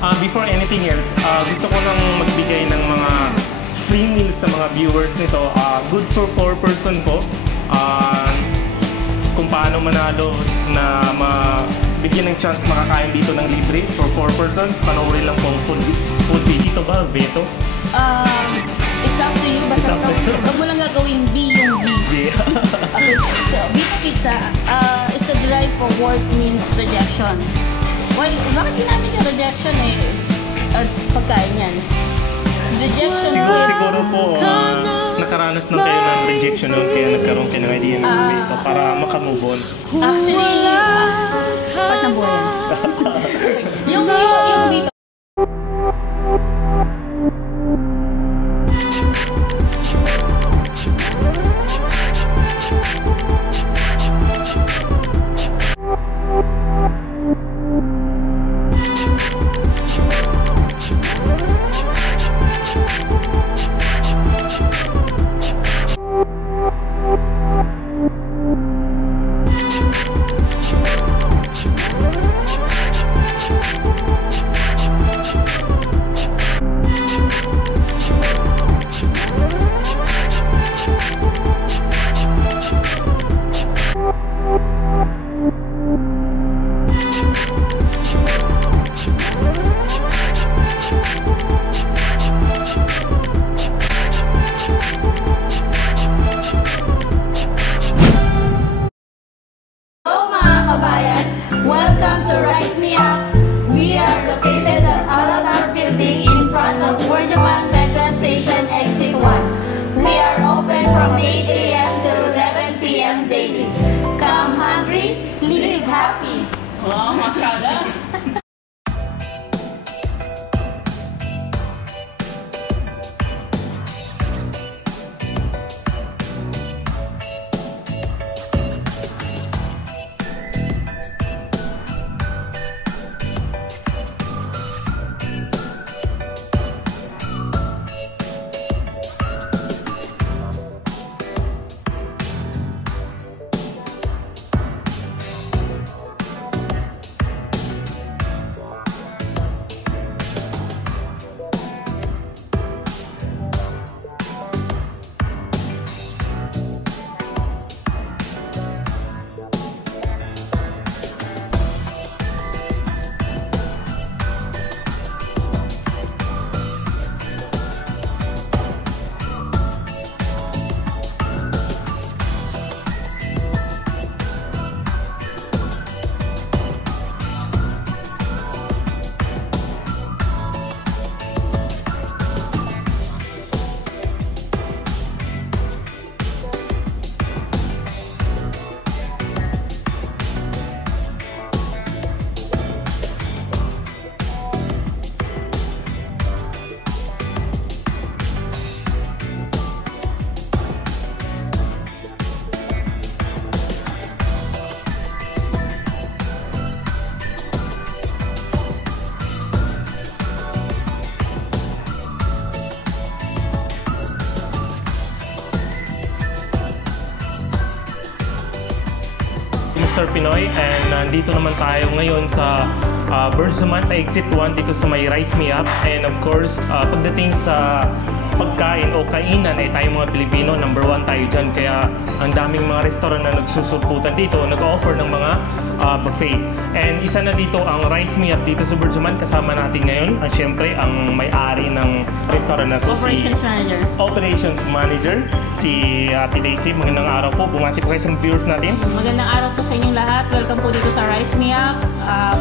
Before anything else, gusto ko lang magbigay ng mga free meals sa mga viewers nito. Good for 4 person po. Kung paano manalo na bigyan ng chance makakain dito ng libre for 4 person, panoorin lang po full dito ba, Veto? It's up to you. Basta huwag mo lang gagawin B yung B. Okay, so Vito Pizza, it's a drive forward means rejection. Well, bakit ginamit yung rejection pagkain yan? Rejection siguro po nakaranas na kayo ng rejection noon kaya nagkaroon kayo ng idea ng Veto para makamove on. Actually, part ng buhay yan. Yung Vito. Welcome to Rise Me Up. We are located at Alanar Building in front of Borjaman Metro Station Exit 1. We are open from 8 a.m. to 11 p.m. daily. Come hungry, live happy. Wow, mashallah. Mr. Pinoy, and nandito naman tayo ngayon sa Borjaman sa Exit 1 dito sa may Rise Me Up. And of course, pagdating sa pagkain o kainan ay tayo mga Pilipino, number 1 tayo dyan. Kaya ang daming mga restaurant na nagsusuputan dito, nag-offer ng mga buffet. And isa na dito ang Rise Me Up dito sa Borjaman. Kasama natin ngayon, syempre, ang may-ari ng restaurant na to. Operations Manager, si Ate Daisy. Magandang araw po. Bumati po kayo sa viewers natin. Magandang araw po sa inyong lahat. Welcome po dito sa Rise Me Up.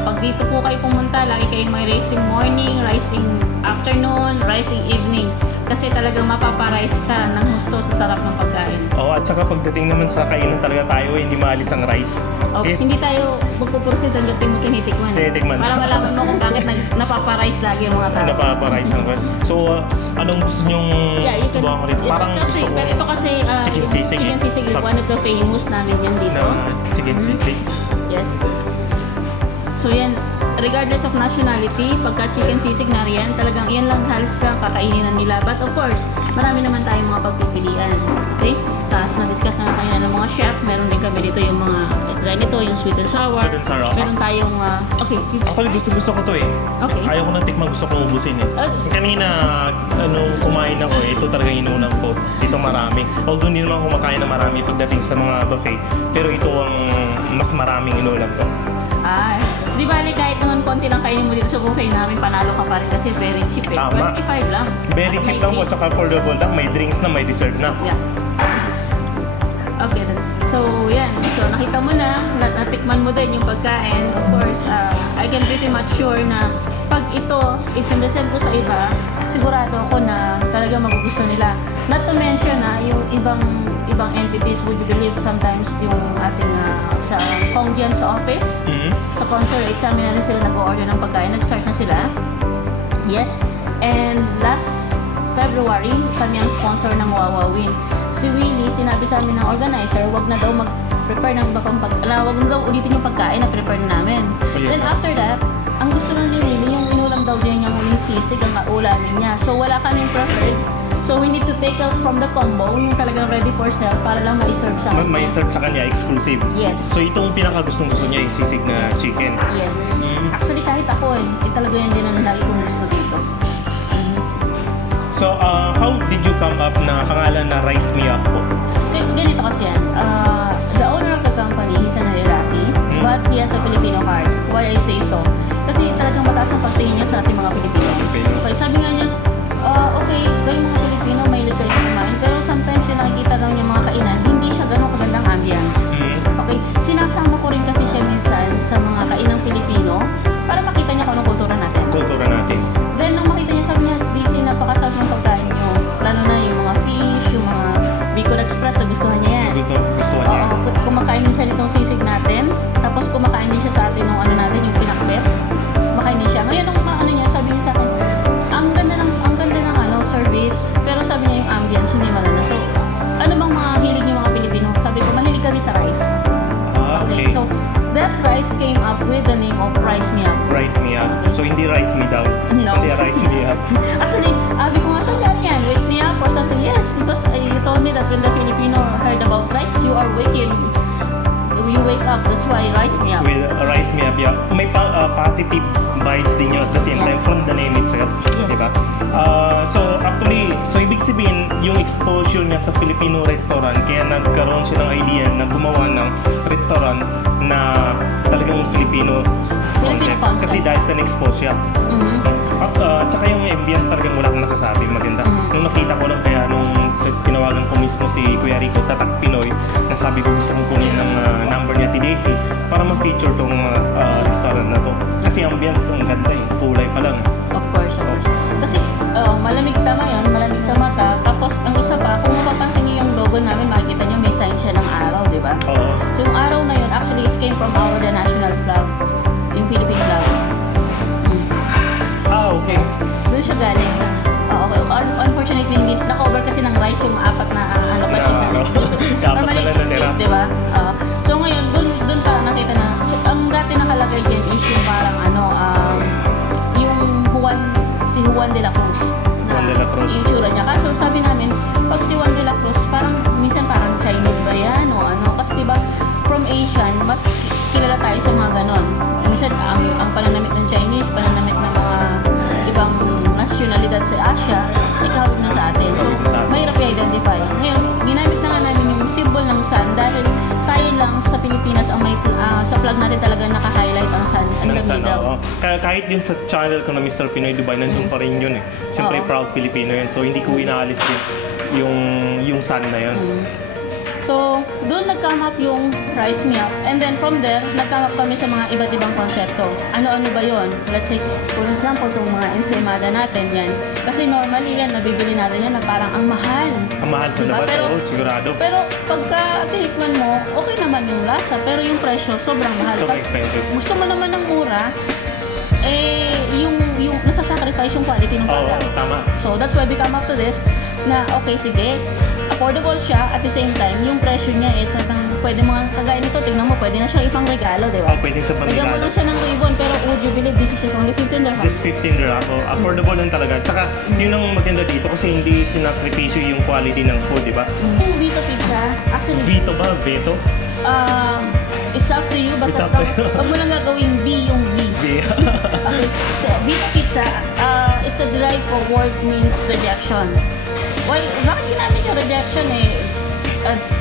Pag dito po kayo pumunta, lagi kayong may rising morning, rising afternoon, rising evening. Kasi talagang mapaparise ka ng gusto sa sarap ng pagkain. Oo, at saka pagdating naman sa kainan talaga tayo, hindi maalis ang rice. Okay. Hindi tayo magpupursig hanggang mo tinitikman. Tinitikman. Para malaman mo kung bakit napaparise lagi ang mga tao. Napaparise ang rice. So, anong gusto nyong subukan ko rito? Parang gusto ko. Pero ito kasi chicken sisig. Chicken sisig is one of the famous namin yan dito. Chicken sisig. Yes. So yan, regardless of nationality, pagka chicken sisig na riyan, talagang iyan lang halos lang kakainin nila. But of course, marami naman tayong mga pagpipilian. Okay? Tapos na-discuss na kanina ng mga chef, meron din kami dito yung mga ganito, yung sweet and sour. Sweet and sour. Meron tayong, okay. Actually, gusto ko to eh. Okay. Ayaw ko ng tikman, gusto kong ubusin eh. Kanina, kumain ako eh. Ito talaga inuunan ko. Ito marami. Although hindi naman kumakain na marami pagdating sa mga buffet. Pero ito ang mas maraming inuunan ko. Di bali kahit naman konti lang kainin mo dito sa buffet namin, panalo ka pa rin kasi very cheap eh. Tama. 25 lang. Very At cheap may lang po, drinks. tsaka affordable lang. May drinks na, may dessert na. Yeah. Okay, then. So, yan. So, nakita mo na, natikman mo din yung pagkain. Of course, I can pretty much sure na pag ito, if in-send ko sa iba, sigurado ako na talaga magugustuhan nila. Not to mention yung ibang entities, would you believe sometimes yung ating sa Kongjian sa office, sa consulate, sa amin na rin sila nag-order ng pagkain. Nag-start na sila. Yes. And last February, kami ang sponsor ng Wawawin. Si Willie, sinabi sa amin ng organizer, wag na daw mag-prepare ng iba pang wag na daw ulitin yung pagkain na prepare na namin. Then after that, ang gusto lang ni Willie, yung inulam daw din yung uling sisig ang kaulamin niya. So wala kaming preferred. So we need to take out from the combo yung talagang ready for sale para lang ma-serve sa kanya. May serve sa kanya, exclusive. Yes. So itong pinaka-gustong-gusto niya yung sisig na chicken. Yes. Actually kahit ako talaga yan din ang lagi kong gusto dito. So, how did you come up na pangalan na Rice Me Up po? Ganito kasi yan. The owner of the company, he's an Iraqi, but he has a Filipino heart. Why I say so? Kasi talagang mataas ang pagtingin niya sa ating mga Pilipino. Okay, sabi nga niya, okay, kayong mga Pilipino, mahilig kayo kumain, pero sometimes yung nakikita daw niya mga kainan, hindi siya ganun kagandang ambience. Okay, sinasama ko rin kasi siya minsan sa mga kainang Pilipino para makita niya kung anong kultura natin. Kultura natin. Then, nung makita niya, sabi niya, DC, napakasarap ng pagkain niyo. Lalo na yung mga fish, yung mga Bicol Express, nagustuhan niya yan. Gustuhan niya. Oo, kumakain din siya nitong sisig natin. Tapos kumakain din siya sa atin ng ano natin, yung pinakbet. Kumakain din siya. Ngayon, nung ano niya, sabi niya sa akin, ang ganda ng service. Pero sabi niya yung ambience, hindi maganda. So, ano bang mga hilig niyo mga Pilipino? Sabi ko, mahilig kami sa rice. Okay, so, that rice came up with the name of Rice Me Up. Rice Me Up. Okay. So, hindi Rice Me Down. No. Hindi Rice Me Up. Actually, sabi ko nga, saan yan? Wake me up or something? Yes, because you told me that when the Filipino heard about rice, you are waking. You wake up. That's why Rice Me Up. With Rice Me Up, yeah. May positive vibes din yun at the same time from the name itself. Yes. Diba? So, actually, ibig sabihin, yung exposure niya sa Filipino restaurant, kaya nagkaroon siya ng idea na gumawa ng restaurant na talagang Filipino concept. Kasi dahil sa na-expose siya. At tsaka yung ambience talagang wala akong masasabi, maganda. Nung nakita ko lang kaya nung tinawagan ko mismo si Kuya Rico, Tatak Pinoy, nasabi ko gusto kong kunin ng number niya, Daisy, para ma-feature tong restaurant na to. Kasi ambience ang ganda eh, kulay pa lang. Of course. Kasi malamig tama yun, malamig sa mata. Tapos ang isa pa, kung mapapansin niyo yung logo namin, makikita niyo may sign siya ng araw, di ba? Oo. So yung araw na yun, actually it came from the national flag, yung Philippine flag. Okay. Doon siya galing. Okay. Unfortunately, na-cover kasi ng rice yung apat na kasi normally it's split, di ba? So ngayon, doon pa nakita na, so ang dati nakalagay din is yung parang yung si Juan de la Cruz. Juan de la Cruz. Yung tsura niya. Kaso sabi namin, pag si Juan de la Cruz, minsan parang Chinese ba yan o ano? Kasi di ba, from Asian, mas kilala tayo sa mga ganon. Minsan, ang pananamit ng Chinese, pananamit ng mga ibang nasyonalidad sa Asia, ikawig na sa atin. So, mahirap i-identify. Ngayon, ginamit na nga namin yung symbol ng sun dahil tayo lang sa Pilipinas ang may sa flag natin talaga naka-highlight ang sun and the middle. Kahit din sa channel ko na Mr. Pinoy Dubai, nandun pa rin yun eh. Siyempre, proud Pilipino yun. So, hindi ko inaalis din yung sun na yun. So, doon nag-come up yung Rice Me Up. And then from there, nag-come up kami sa mga iba't ibang konsepto. Ano-ano ba yon? Let's say, for example, itong mga ensaymada natin yan. Kasi normally yan, nabibili natin yan na parang ang mahal. Ang mahal sa labas, sigurado. Pero pagka tinikman mo, okay naman yung lasa. Pero yung presyo, sobrang mahal. Sobrang expensive. Gusto mo naman ng mura, yung nasa-sacrifice yung quality ng product. Tama. So, that's why we come up to this na, okay, sige, affordable siya, at the same time, yung presyo niya is pwede mga kagaya nito, tingnan mo, pwede na siyang ipang regalo, di ba? Pwede sa Lagyan mo panregalo. lang siya ng ribbon, pero would you believe this is just only 15 dirhams? Just 15 dirham. So, affordable lang talaga. Tsaka, yun ang maganda dito kasi hindi sinakripisyo yung quality ng food, di ba? Yung Vito Pizza, actually, Vito ba? Veto? it's up to you. Basta It's up to you. wag mo lang gagawing V yung V. Okay, so Vito Pizza, it's a derived for word means rejection. Well, bakit ginamit yung rejection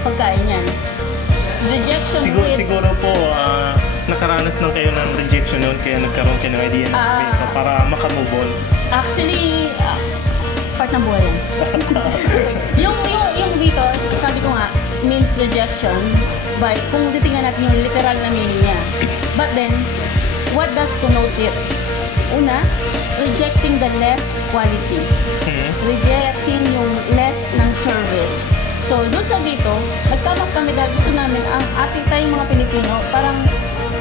pagkain yan? Rejection Siguro po, nakaranas lang kayo ng rejection noon kaya nagkaroon kayo ng idea ng Veto para makamove on. Actually, part ng buhay yan. Okay. Yung Vito, sabi ko nga, means rejection. But kung titingnan natin yung literal na meaning niya. But then, what does connotes it? Una, rejecting the less quality. Rejecting yung less ng service. So, doon sa Vito, nagkamap kami dahil gusto namin ang ating tayong mga Pilipino, parang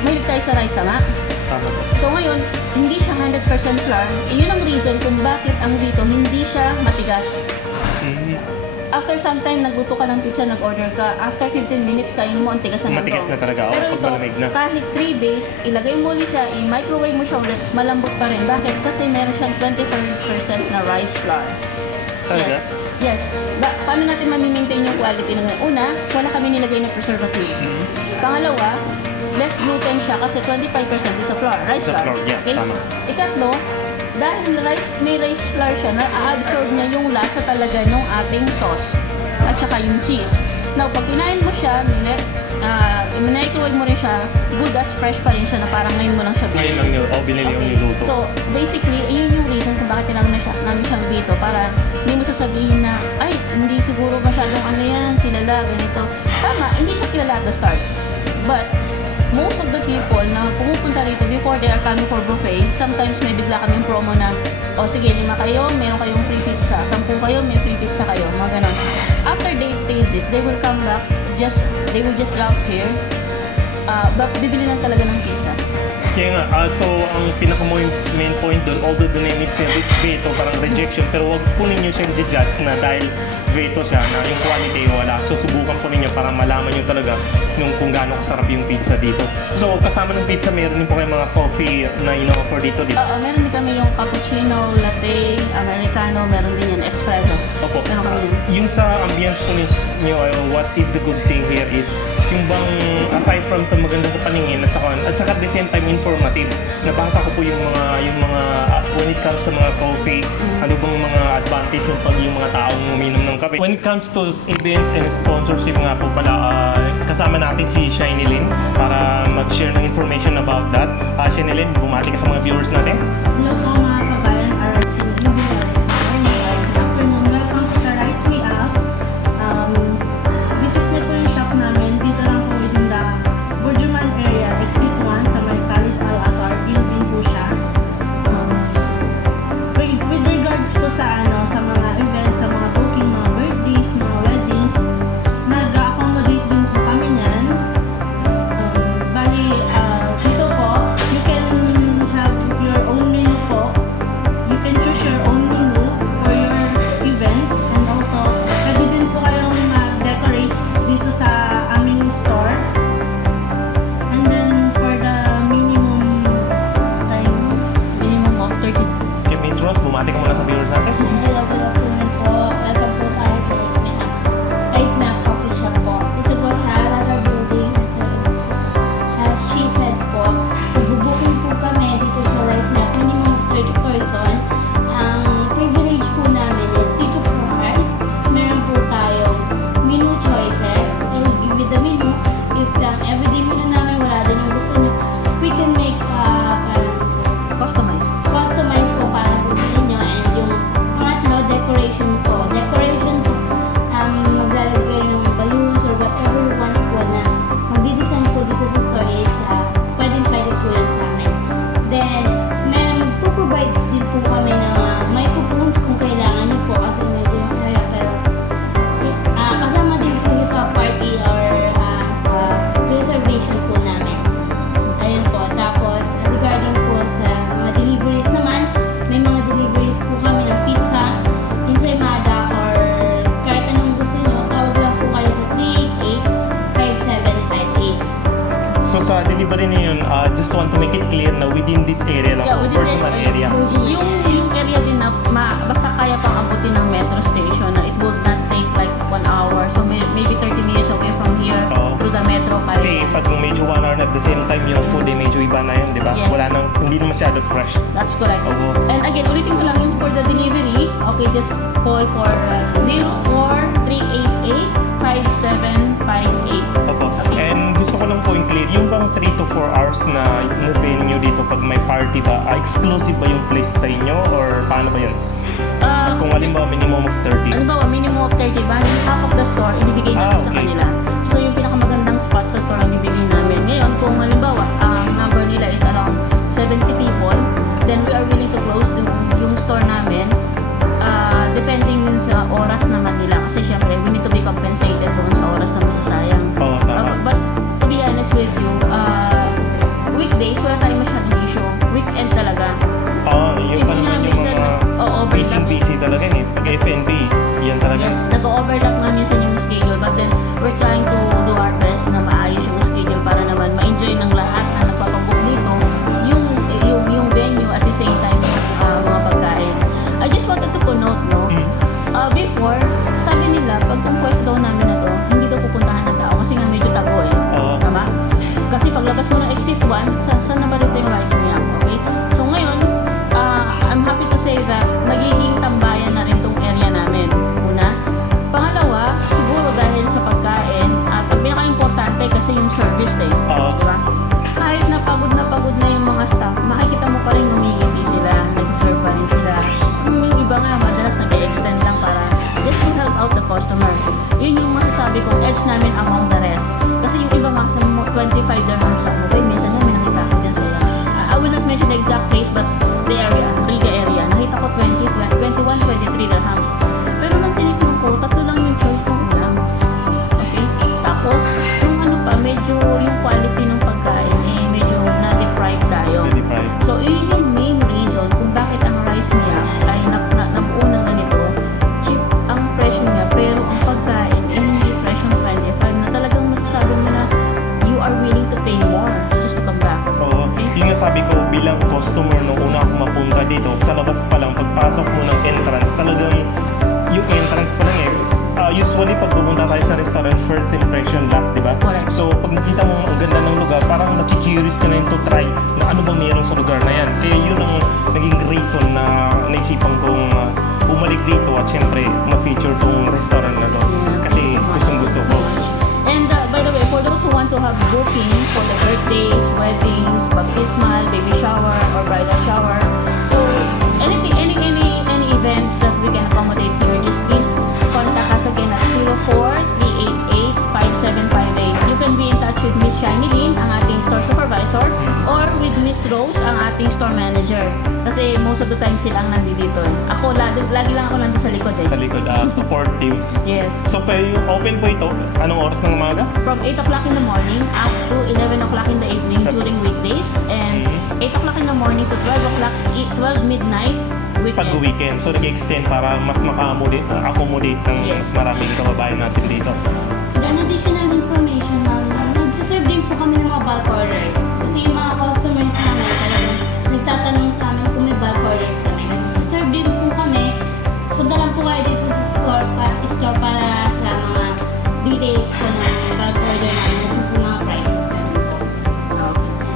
mahilig tayo sa rice, tama? Tama po. So ngayon, hindi siya 100% flour. Yun ang reason kung bakit ang Vito hindi siya matigas. After some time, nagluto ka ng pizza, nag-order ka, after 15 minutes, kain mo, ang tigas na Matigas nito. na talaga. Pero Pag ito, malamig na. kahit 3 days, ilagay mo ulit siya, i-microwave mo siya ulit, malambot pa rin. Bakit? Kasi meron siyang 25% na rice flour. Talaga? Yes. Paano natin mamimaintain yung quality ng una, wala kami nilagay na preservative. Pangalawa, less gluten siya kasi 25% is a flour, rice Sa flour. flour, yeah, tama. Ikatlo, dahil may rice flour siya, na-absorb niya yung lasa talaga ng ating sauce at saka yung cheese. Now, pag kinain mo siya, microwave mo rin siya, good as fresh pa rin siya na parang ngayon mo lang siya Ngayon lang binili yung niluto. So, basically, yun yung reason kung bakit tinawag namin siyang Vito para hindi mo sasabihin na, ay, hindi siguro masyadong ano yan, kilala, ganito. Tama, hindi siya kilala at the start. But, most of the people na pumupunta rito before they are coming for buffet, sometimes may bigla kaming promo na, o sige, 5 kayo, meron kayong free pizza. 10 kayo, may free pizza kayo. Mga ganon. After they taste it, they will come back, they will just drop here. Bibili lang talaga ng pizza. Kaya nga, so ang pinaka-main point doon, although the name itself is Veto, parang rejection, pero wag po ninyo siyang judge na dahil Veto siya, na yung quality wala. So subukan po ninyo para malaman nyo talaga kung gaano kasarap yung pizza dito. So kasama ng pizza, meron din po kayo mga coffee na ino-offer dito. Oo, meron din kami yung cappuccino, latte, americano, meron din yan, espresso. Opo. Meron kami yan. Yung sa ambience po ninyo, what is the good thing here is, yung bang aside from sa maganda sa paningin at saka at the same time informative. Nabasa ko po yung mga when it comes sa mga coffee, ano bang mga advantage ng pag yung mga taong uminom ng kape. When it comes to events and sponsorship nga po pala, kasama natin si Shiny Lynn para mag-share ng information about that. Shiny Lynn, bumati ka sa mga viewers natin. Hello po mga kabayan, RRC. Good afternoon. Welcome po sa Rise Me Up. Visit niyo po yung shop namin. Dito lang po within the Burjuman area, exit 1 sa may Khalid Al-Atar building po siya. With regards po sa mga events, sa mga booking, mga birthdays, mga weddings, nag-accommodate din po kami niyan. Bali, dito po, you can have your own menu po. You can choose your own menu for your events, and also pwede din po kayong mag-decorate dito sa aming store. And then for the minimum time, Minimum of 30. Okay, Miss Rose, bumati ka muna sa viewers natin. Hello, good afternoon po. Welcome po tayo sa Rice Me Up Coffee Shop po. Dito po sa Al-Atar Building. As she said po, mag-booking po kami dito sa Rice Me Up. Minimum of 30 person. Ang privilege po namin is dito po first. Meron po tayong menu choices. We'll give you the menu. If everyday menu namin wala din yung gusto nyo, we can make Customize. customize po para po sa inyo, and yung rin yun, just want to make it clear na within this area lang, Yeah, within Bergman this area. Yung area din na basta kaya pang abutin ng metro station na it would not take like 1 hour. So maybe 30 minutes away from here through the metro. Kaya Kasi pag medyo 1 hour na at the same time, yung food ay medyo iba na yun, di ba? Yes. Wala nang, hindi na masyado fresh. That's correct. Oo. And again, ulitin ko lang yung for the delivery. Okay, just call for 04388-5758. Opo. Okay. And gusto ko lang po i-clear, yung bang 3 to 4 hours na move-in nyo dito pag may party ba, exclusive ba yung place sa inyo or paano ba yun? Kung halimbawa minimum of 30. Halimbawa, minimum of 30 ba? Yung half of the store, ibibigay natin sa okay. kanila. So, yung pinakamagandang spot sa store ang bibigay namin. Ngayon, kung halimbawa, ang number nila is around 70 people, then we are willing to close yung store namin depending yun sa oras naman nila. Kasi syempre, we need to be compensated doon sa oras na masasayang. Oo, tama. But to be honest with you, weekdays, wala tayong masyadong issue. Weekend talaga. Yung pa naman yung mga busy talaga eh. Pag F&B, yan talaga. Yes, nag-overlap nga minsan yung schedule, but then we're trying to do our best na maayos yung schedule para naman ma-enjoy ng lahat na nagpapabook dito yung venue at the same time yung mga pagkain. I just wanted to connote, no? Before, sabi nila, pag yung pwesto daw namin na to, hindi daw pupuntahan ng tao kasi nga medyo tago eh. Tama? Kasi paglabas mo ng exit 1, saan na ba dito yung Rise Me Up? Okay? So ngayon, I'm happy to say that nagiging tambayan na rin tong area namin. Una. Pangalawa, siguro dahil sa pagkain at ang pinaka-importante kasi yung service eh. Diba? Kahit na pagod na yung mga staff, makikita mo pa rin umingiti sila, nagsiserve pa rin sila. Yung iba nga, madalas nag-extend lang para just to help out the customer. Yun yung masasabi kong edge namin among the rest. Kasi yung iba mga 25 dirhams sa buffet, minsan yan, may nakita ko dyan sa'yo. I will not mention the exact place, but the area, Riga area, nakita ko 21, 23 dirhams. Pero nang tinikman ko, 3 lang yung choice ng ulam. Okay? Tapos, yung ano pa, medyo yung quality ng pagkain, medyo na-deprive tayo. So, yun yung main reason kung bakit ang Rise Me Up ay nabuo ng ganito. Cheap ang presyo niya, pero ang pagkain, hindi presyong 25 na talagang masasabi mo na you are willing to pay more just to come back. Yung sabi ko bilang customer nung una akong mapunta dito, sa labas pa lang, pagpasok mo ng entrance, talagang yung entrance pa lang usually pag pupunta tayo sa restaurant, first impression last, di ba? Correct. So pag nakita mo ang ganda ng lugar, parang nakikurious ka na yun to try na ano bang meron sa lugar na yan. Kaya yun ang naging reason na naisipan kong bumalik dito at syempre ma-feature tong restaurant na to. Kasi gustong gusto ko. And by the way, for those who want to have booking for the birthdays, weddings, baptismal, baby shower, or bridal shower, so any events that we can accommodate here, just please contact us again at 04388-5758. You can be in touch with Miss Shiny Lynn, ang ating store supervisor, or with Miss Rose, ang ating store manager. Kasi most of the time sila ang nandito. Ako, lagi lang ako nandito sa likod eh. Sa likod, support team. Yes. So, open po ito, anong oras ng umaga? From 8 o'clock in the morning up to 11 o'clock in the evening during weekdays, and 8 o'clock in the morning to 12 midnight weekend. Pag-weekend. So, nag-extend para mas maka-accommodate ng maraming kababayan natin dito. Then, additional information na nag-serve din po kami ng mga bulk orders. Kasi yung mga customers namin talagang nagtatanong sa amin kung may bulk orders kami. Nag-serve din po kami. Punta lang po kayo dito sa store para sa mga details po ng bulk order namin at sa mga prices namin po.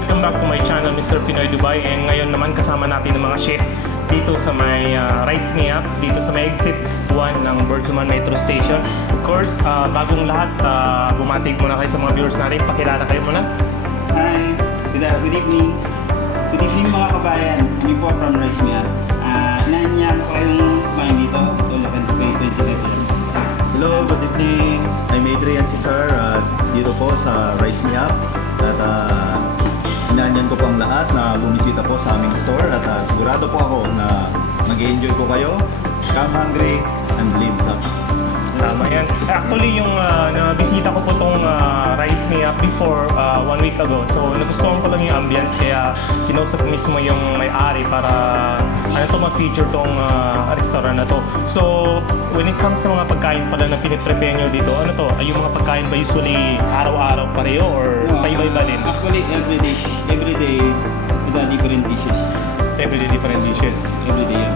Welcome back to my channel, Mr. Pinoy Dubai. And ngayon naman kasama natin ng mga chef dito sa may Rise Me Up, dito sa may exit 1 ng Bergman Metro Station. Of course, bagong lahat, bumati muna kayo sa mga viewers natin. Pakilala kayo muna. Hi, good evening. Good evening mga kabayan. Kami po from Rise Me Up. Nanya po kayong kumain dito. Tulakan po kayo 25 Hello, good evening. I'm Adrian Cesar dito po sa Rise Me Up. At inanyan ko po ang lahat na bumisita po sa aming store at sigurado po ako na mag-enjoy po kayo. Come hungry and live happy. Tama yan. Actually, yung nabisita ko po itong Rise Me Up before 1 week ago. So, nagustuhan ko lang yung ambience kaya kinausap mismo yung may-ari para ano to, ma-feature tong restaurant na to. So, when it comes sa mga pagkain pala na piniprepare nyo dito, ano to, yung mga pagkain ba usually araw-araw pareho or paiba-iba din? Actually, every day, with the different dishes. Everyday different dishes. Every day yun.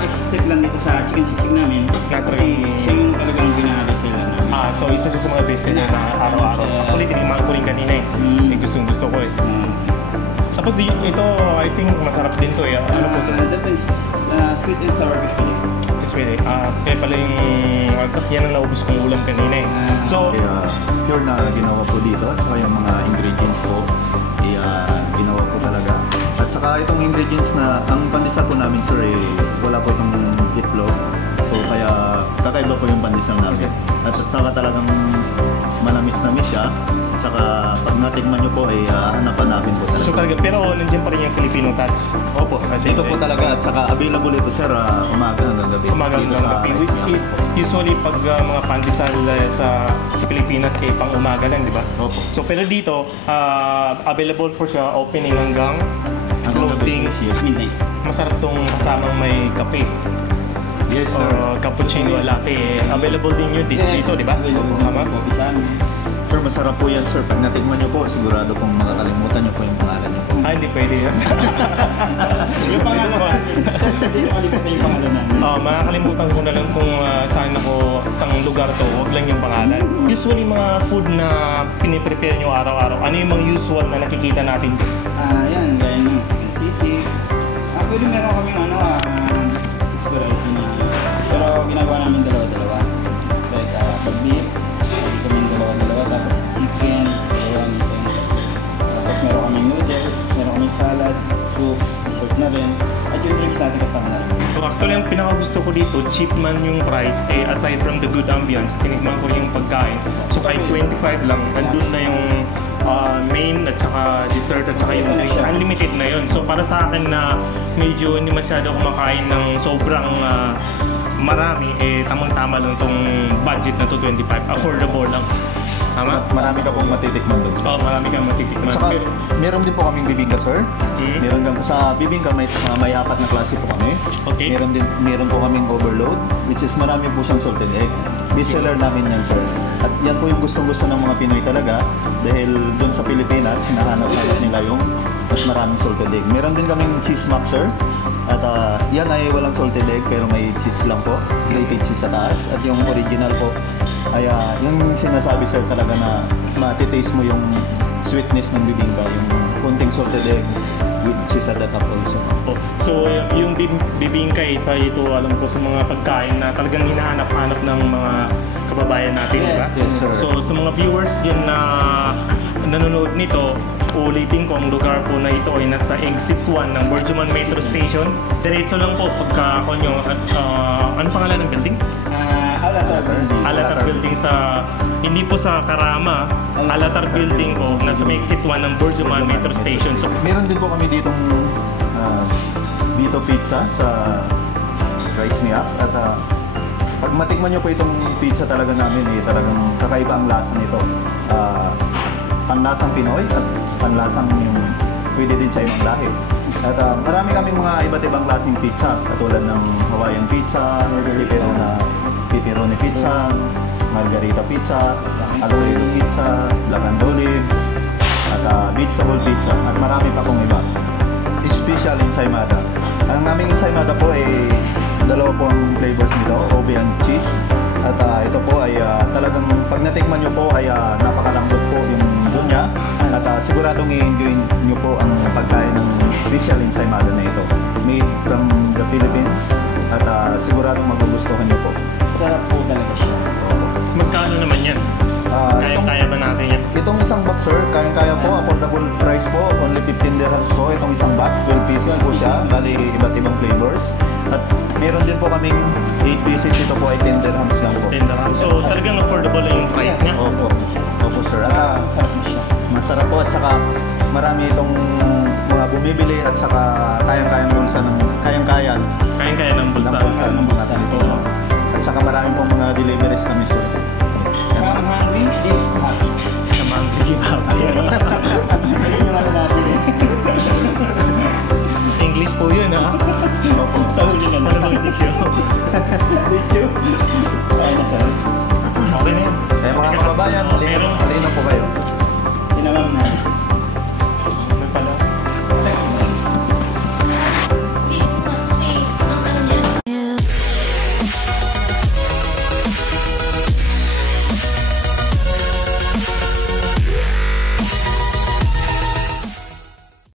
Except lang dito sa chicken sisig namin. Kasi siya yung talagang binahalisay lang namin. So isa siya sa mga best seller na araw-araw. Actually, tiniman ko rin kanina eh. Gustong-gusto ko eh. Tapos ito, I think masarap din to eh. Ano po to? That is sweet and sour fish fillet. Sweet eh. Kaya pala yung yan ang naubos kong ulam kanina eh. So, Kaya pure na ginawa po dito at saka yung mga ingredients po ginawa po talaga. At saka itong ingredients na ang pandesal po namin sir wala po itong itlog. So kaya kakaiba po yung pandesal namin. At saka talagang manamis-namis siya. At saka pag natikman nyo po ay hanapan-hanapin po talaga. so talaga, pero nandiyan pa rin yung Filipino touch. Opo, kasi ito po talaga at saka available ito sir umaga hanggang gabi. Umaga Dito hanggang sa gabi, Rice which Snack. is usually pag mga pandesal sa Pilipinas eh pang umaga lang, di ba? Opo. So pero dito, available for siya opening hanggang Hanggang closing. gabi. Yes. Midnight. Masarap tong kasamang may kape Yes sir. or cappuccino latte. Available din yun dito, di ba? Available. Tama? Coffee sa amin. Sir, masarap po yan sir. Pag natikman nyo po, sigurado pong makakalimutan nyo po yung pangalan nyo po. Hindi pwede yan. Yung pangalan. Hindi ko kalimutan yung pangalan namin. Makakalimutan ko na lang kung saan ako, sang lugar to, wag lang yung pangalan. Usually mga food na piniprepare nyo araw-araw, ano yung mga usual na nakikita natin? Yan, gaya ng chicken sisig. Actually, meron kaming 6 variety na. Pero ginagawa namin dalawa-dalawa. Kaya sa pag-beef, lagi kaming dalawa-dalawa. Tapos chicken, dalawa minsan. Tapos meron kaming noodles, meron kaming salad, soup, dessert na rin. At yung drinks natin kasama na rin. So actually, ang pinaka-gusto ko dito, cheap man yung price, aside from the good ambience, tinikman ko rin yung pagkain. So kahit 25 lang, nandun na yung main at saka dessert at saka yung drinks. Unlimited na yun. So para sa akin na medyo hindi masyado kumakain ng sobrang marami, tamang-tama lang tong budget na to, 25. Affordable lang. Tama? Marami ka pong matitikman doon sir. Marami kang matitikman. At saka, meron din po kaming bibingka, sir. Meron din sa bibingka may 4 na klase po kami. Okay. Meron po kaming overload, which is marami po siyang salted egg. Best seller namin yan, sir. At yan po yung gustong-gusto ng mga Pinoy talaga dahil doon sa Pilipinas, hinahanap nila yung mas maraming salted egg. Meron din kaming cheese mac, sir. At yan ay walang salted egg pero may cheese lang po. Grated cheese sa taas. At yung original po ay yung sinasabi, sir, talaga na matitaste mo yung sweetness ng bibingka, yung konting salted egg with cheese at the top also. So yung bibingka isa ito alam ko sa mga pagkain na talagang hinahanap-hanap ng mga kababayan natin, di ba? Yes, sir. So sa mga viewers dyan na nanonood nito, ulitin ko ang lugar po na ito ay nasa Exit 1 ng Borjoman Metro Station. Diretso lang po pagka konyo at ano pangalan ng building? Alatar Building sa, hindi po sa Karama, Alatar Building po, nasa may Exit 1 ng Borjoman Metro Station. So Meron din po kami ditong Vito Pizza sa Rice Me Up. At pag matikman nyo po itong pizza talaga namin, talagang kakaiba ang lasa nito. Panlasang Pinoy at panlasang yung pwede din sa ibang lahi. At marami kaming mga iba't ibang klaseng pizza, katulad ng Hawaiian pizza, pepperoni pizza, margarita pizza, Alfredo pizza, black and olives, at vegetable pizza, at marami pa pong iba. Special ensaymada. Ang naming ensaymada po ay dalawa po ang flavors nito, ube and cheese. At ito po ay talagang pag natikman nyo po ay napakalambot po yung dunya. At siguradong i-enjoy nyo po ang pagkain ng special ensaymada na ito. Made from the Philippines. At siguradong magugustuhan nyo po. Sarap po talaga siya. magkano naman yan? Kaya ba natin yan? Itong isang box, sir, kaya po, affordable price po, only 15 dirhams po. Itong isang box, 12 pieces po siya, bali iba't ibang flavors. At meron din po kaming 8 pieces, ito po ay 10 dirhams lang po. 10 dirhams. So talagang affordable lang yung price niya. Opo, opo sir. At Masarap na siya. masarap po at saka marami itong mga bumibili at saka kayang-kayang bulsa ng kayang-kaya Kayang-kaya ng bulsa. ng bulsa ng mga tao. Oo. At saka marami pong mga deliveries kami, sir. I'm hungry, eat happy. Naman, keep happy. Ayun yung ano natin eh. English po yun, ha? Opo. Thank you. Thank you. Kaya na sir. Okay na yan. Eh mga kababayan, Meron. halina po kayo. Tinamam na.